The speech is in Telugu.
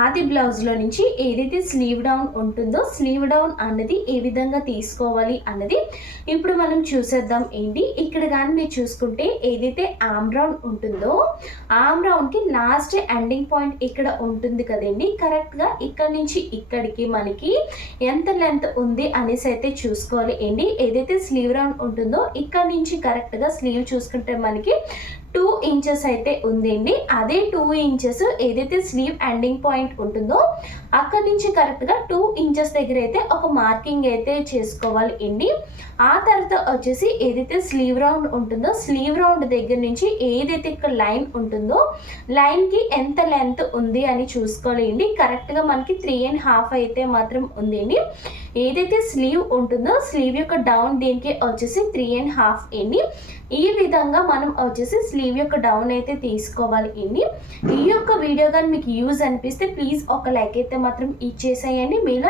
ఆది బ్లౌజ్లో నుంచి ఏదైతే స్లీవ్ డౌన్ ఉంటుందో స్లీవ్ డౌన్ అన్నది ఏ విధంగా తీసుకోవాలి అన్నది ఇప్పుడు మనం చూసేద్దాం. ఏంటి? ఇక్కడ కానీ మీరు చూసుకుంటే ఏదైతే ఆమ్ రౌండ్ ఉంటుందో ఆమ్ రౌండ్కి లాస్ట్ ఎండింగ్ పాయింట్ ఇక్కడ ఉంటుంది కదండి. కరెక్ట్గా ఇక్కడ నుంచి ఇక్కడికి మనకి ఎంత లెంత్ ఉంది అనేసి అయితే చూసుకోవాలి. ఏంటి? ఏదైతే స్లీవ్ రౌండ్ ఉంటుందో ఇక్కడ నుంచి కరెక్ట్గా స్లీవ్ చూసుకుంటే మనకి టూ ఇంచెస్ అయితే ఉందండి. అదే టూ ఇంచెస్ ఏదైతే స్లీవ్ ఎండింగ్ పాయింట్ ఉంటుందో అక్కడి నుంచి కరెక్ట్గా టూ ఇంచెస్ దగ్గర అయితే ఒక మార్కింగ్ అయితే చేసుకోవాలి అండి ఆ తర్వాత వచ్చేసి ఏదైతే స్లీవ్ రౌండ్ ఉంటుందో స్లీవ్ రౌండ్ దగ్గర నుంచి ఏదైతే ఇక్కడ లైన్ ఉంటుందో లైన్కి ఎంత లెంత్ ఉంది అని చూసుకోవాలి అండి కరెక్ట్గా మనకి త్రీ అండ్ హాఫ్ అయితే మాత్రం ఉందండి. ఏదైతే స్లీవ్ ఉంటుందో స్లీవ్ యొక్క డౌన్ దీనికి వచ్చేసి త్రీ అండ్ హాఫ్ ఎన్ని ఈ విధంగా మనం వచ్చేసి స్లీవ్ యొక్క డౌన్ అయితే తీసుకోవాలి ఎన్ని ఈ యొక్క వీడియో కానీ మీకు యూజ్ అనిపిస్తే ప్లీజ్ ఒక లైక్ అయితే మాత్రం ఇచ్చేసేయండి. మీలో